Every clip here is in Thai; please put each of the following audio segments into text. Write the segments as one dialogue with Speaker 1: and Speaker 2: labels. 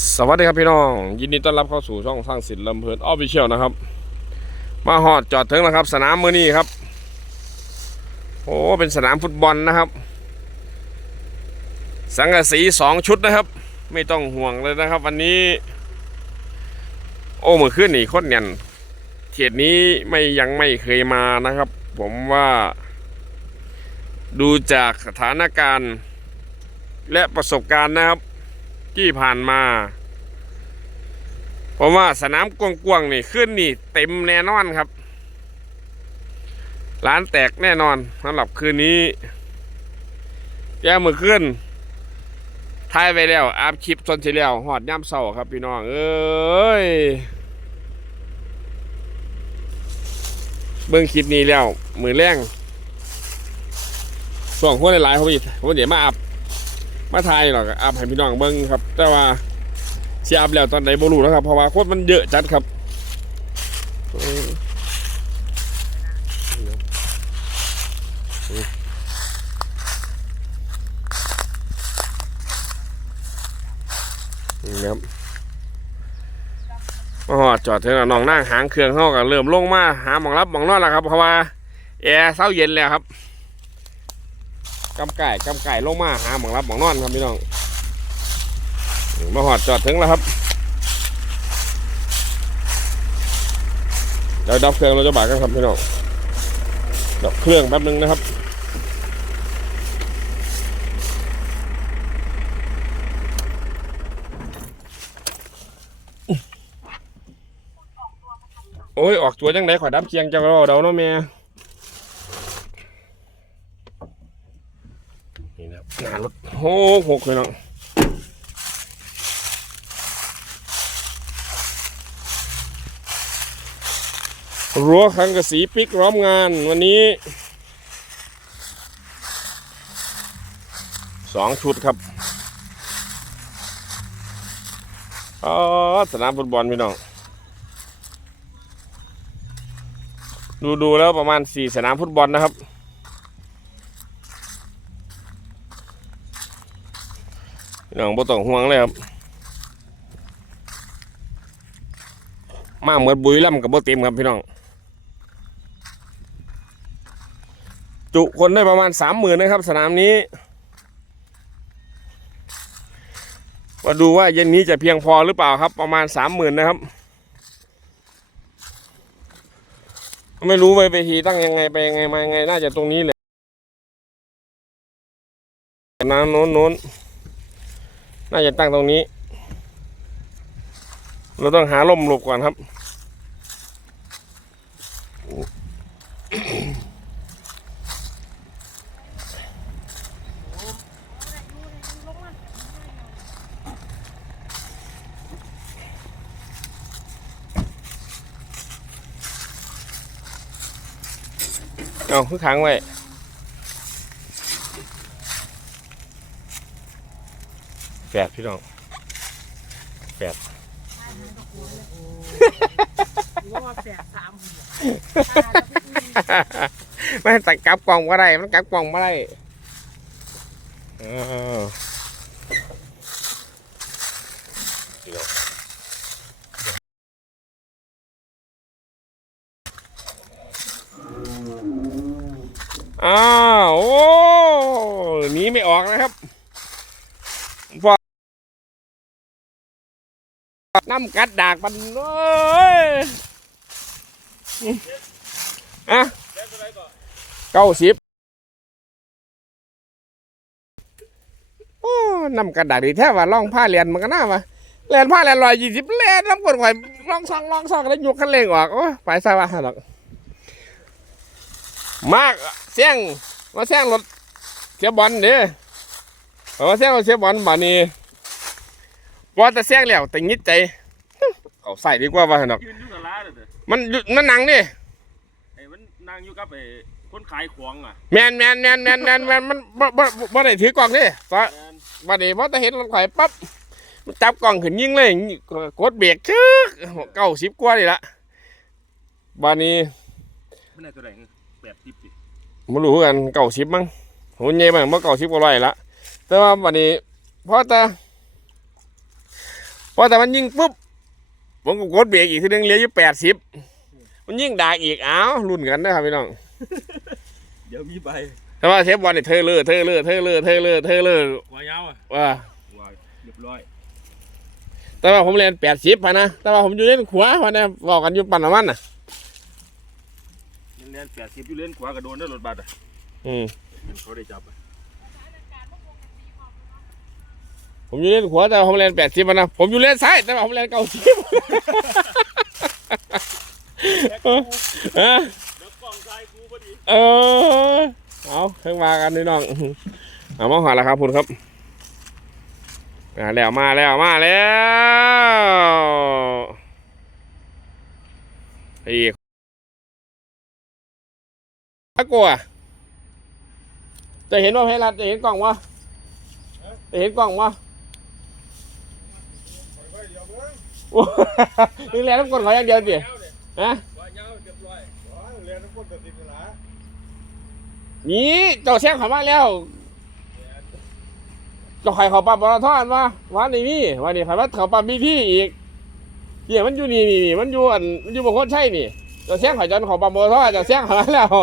Speaker 1: สวัสดีครับพี่น้อง ยินดีต้อนรับเข้าสู่ช่องสร้างสินลำเพลินออฟฟิเชียลนะครับ มาหอดจอดถึงแล้วครับ สนามมือนี้ครับโอ้เป็นสนามฟุตบอลนะครับ สังกะสีสองชุดนะครับ ไม่ต้องห่วงเลยนะครับ วันนี้ โอ้เมื่อคืนนี่โคตรเนียนเขตนี้ไม่ยังไม่เคยมานะครับ ผมว่า ดูจากสถานการณ์ และประสบการณ์นะครับ ที่ผ่านมาผมว่าสนามกว้างๆนี่ขึ้นนี่เต็มแน่นอนครับ ร้านแตกแน่นอนสำหรับคืนนี้แย่มือขึ้นทายไปแล้วอาบคลิปจนเฉลียวหอดย่ำเศร้าครับพี่น้อง เอ้ย เบิ่งคลิปนี้แล้ว มือแรงส่วนคนหลายๆเขาอีกผมเดี๋ยวมาอัพ มาทายหรอกอัพให้พี่น้องเบิ่งครับ แต่ว่าเสียอัพแล้วตอนไหนบ่รู้นะครับ เพราะว่าโคตรมันเยอะจัดครับนี่ครับมาหอดจอดเถอะน้องนั่งหางเครื่องเข้ากันเริ่มลงมาหาหมองรับหมองนอนแล้วครับ เพราะว่าแอร์เศร้าเย็นแล้วครับ กำไก่กำไก่ลงมาหาหมองรับหมองนอนครับพี่น้องมาหอดจอดถึงแล้วครับเดี๋ยวดับเครื่องเราจะบากกันครับพี่น้องดับเครื่องแป๊บนึงนะครับโอ้ย ออกตัวจังไดข่อยดับเคียงจังเราเดาเนาะแม่ นี่นะครับ หน้ารถโอ้หกเลยเนาะรั้วคังกะสีปิกล้อมงานวันนี้สองชุดครับอ๋อสนามฟุตบอลพี่น้อง ดูดูๆแล้วประมาณสี่สนามฟุตบอลนะครับ พี่น้องบ่ต้องห่วงเลยครับ มาเหมือนบุยล่ำกับบ่เต็มครับพี่น้อง จุคนได้ประมาณสามหมื่นนะครับ สนามนี้ มาดูว่าเย็นนี้จะเพียงพอหรือเปล่าครับ ประมาณสามหมื่นนะครับ ไม่รู้ไปเวทีตั้งยังไงไปยังไงมายังไง น่าจะตรงนี้แหละน้ำโน้นโน้น น่าจะตั้งตรงนี้ เราต้องหาลมหลบก่อนครับ เอาคือค้างไว้ แปดพี่น้อง
Speaker 2: แปดสามหัว
Speaker 1: ไม่ตัดกลับกล่องก็ได้มันกลับกล่องม่ได้อ้าวอ้าวโอ้หนีไม่ออกนะครับพอ น้ำกัดดากมันเอ้ยอะเก้าสิบโอ้น้ำกระดาษดีแท้ว่าล่องผ้าเรียนมันก็น่าว่าเรียนผ้าเรียนลอยยี่สิบเล่นน้ำกดไหวล่องซองล่องซองแล้วยกคันเร่งออกโอ้ไปซะว่าหรอกมากเสียงมาเสียงรถเสียบอลเด้อมาเสียงรถเสียบอลบานี้ ว่าแต่เสียงแล้วแต่งิดใจเอาใส่ดีกว่าว่าหรอก
Speaker 3: ยืนอยู่กับร้านเลยเด้อ
Speaker 1: มันมันหนังดิ
Speaker 3: ไอ้มันนั่งอยู่กับไอ้คนขายของอะ
Speaker 1: แมนแมนแมนแมนแมนแมนมันบ่บ่บ่ได้ถือกล่องดิตอน
Speaker 3: แม่น
Speaker 1: วันนี้พอจะเห็นรถไฟปั๊บมันจับกล่องขึ้นยิงเลยกดเบรกชึกเก้าสิบกว่านี่ละวันนี้
Speaker 3: มันได้ตัวไหนแปดสิบดิ
Speaker 1: ไม่รู้คือกันเก้าสิบมั้งหุ่นใหญ่มั้งเมื่อเก้าสิบกว่าร้อยละแต่ว่าวันนี้พอจะ พอแต่มันยิงปุ๊บผมก็กดเบรกอีกทีนึงเหลืออยู่แปดสิบมันยิงดากอีกอ้าวรุ่นกันนะครับพี่น้อง
Speaker 3: เดี๋ยวมีใบ
Speaker 1: แต่ว่าเทปบอลเนี่ยเธอเลือเธอเลือเธอเลือเธอเลือเธอเลือ
Speaker 3: หัวยาวอะ
Speaker 1: ว่า
Speaker 3: วายเรียบร้อย
Speaker 1: แต่ว่าผมเรียนแปดสิบพะนะแต่ว่าผมอยู่เล่นขวาพะนะบอกกันอยู่ปั่นน้ำมันน่ะ
Speaker 3: เล่นแปดสิบอยู่เล่นขวากระโดนได้รถบัสอะ
Speaker 1: อืม
Speaker 3: เขาได้จับอะ
Speaker 1: ผมอยู่เล่นขวาแต่ผมเรียนแปดสิบนะผมอยู่เล่นซ้ายแต่ผมเรียนเก้าสิบเออ
Speaker 3: แล้วกล้อา
Speaker 1: เอาเพิ่งมากันนี่น้องเอามาหาแล้วครับคุณครับมาแล้วมาแล้วมาแล้วอีกอะกลัวจะเห็นว่าเพลัดจะเห็นกล่องวะจะเห็นกล่องวะ โอ้นี่แหละต้องกดขออย่างเดียวสิฮะ
Speaker 3: หัวยาวเรียบร้อย
Speaker 1: นี่เจ้าแซงเขามาแล้วเจ้าไข่เขาปั๊มปตทอันวะวันนี้มีวันนี้ไข่ว่าเขาปั๊มบีพี่อีกเดี๋ยวมันอยู่นี่นี่นี่มันอยู่อันมันอยู่บนโคนใช่นี่เจ้าแซงเขาจนเขาปั๊มปตทเจ้าแซงเขามาแล้ว
Speaker 4: พ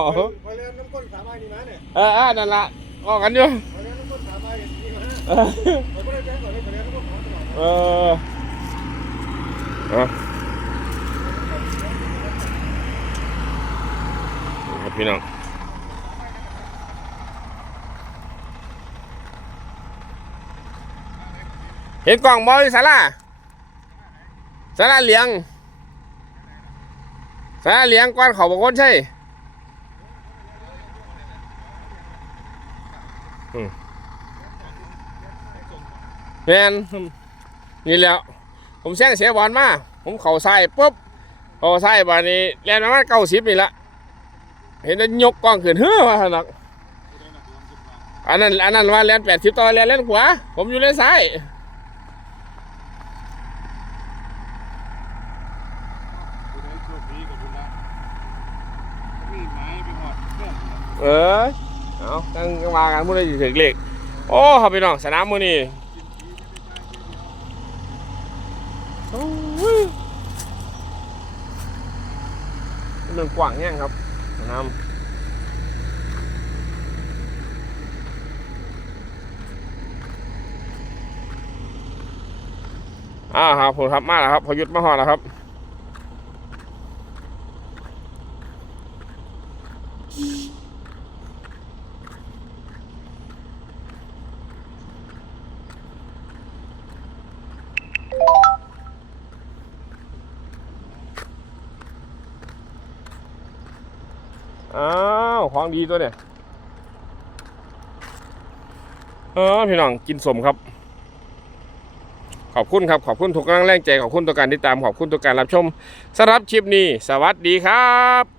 Speaker 4: อเรียนน้ำก้นสามไม้นี่มาเนี่ย
Speaker 1: เออเออนั่นละออกกันอยู่
Speaker 4: พอเรียนน้ำก้นสามไม้นี่มา
Speaker 1: เออ
Speaker 4: ผมก็ได้แจ้งก่อน เอเรียนน้ำก้นสา
Speaker 1: ครับพี่น้องเห็นกล่องบอลสาราสาราเหลียงสาราเหลียงก้อนเขาบอกคนใช่แมนนี่แล้ว ผมแซงเสียบอลมา ผมเข่าใส่ปุ๊บเข่าใส่บานี้แลนประมาณเก้าสิบนี่ละเห็นแล้วยกกล้องขึ้นเฮ้อว่าหนักอันนั้นอันนั้นว่าแลนแปดสิบต่อแลนแลนขวาผมอยู่เลนซ้ายเออเอาตั้งมากันมุ่งได้ถึงเลขโอ้ครับพี่น้องสนามมือนี่โอ้ย มันกว้างแง่งครับน้ำอ่าครับผมครับมาแล้วครับพอยุดมาหอแล้วครับอ อ้าวของดีตัวเนี่ยเออพี่น้องกินสมครับ ขอบคุณครับ ขอบคุณทุกกำลังแรงใจขอบคุณตัวการติดตามขอบคุณตัวการรับชมสำหรับคลิปนี้ สวัสดีครับ